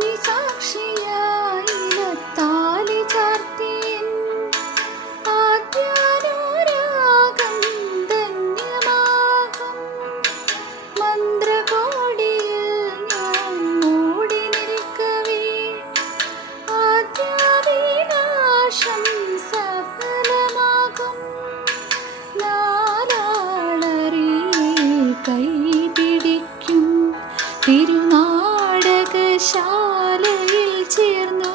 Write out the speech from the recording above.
നീ സാക്ഷിയായി ചാർത്തിയൻ ആദ്യാനുരാഗം ധന്യമാകും. മന്ത്രകോടിയിൽ ഞാൻ മൂടി നിൽക്കവേ ആദ്യാഭിലാഷം സഫലമാകും. നാലാളറിയെ കൈപിടിക്കും തിരുനാടകശാലയിൽ ചേർന്നു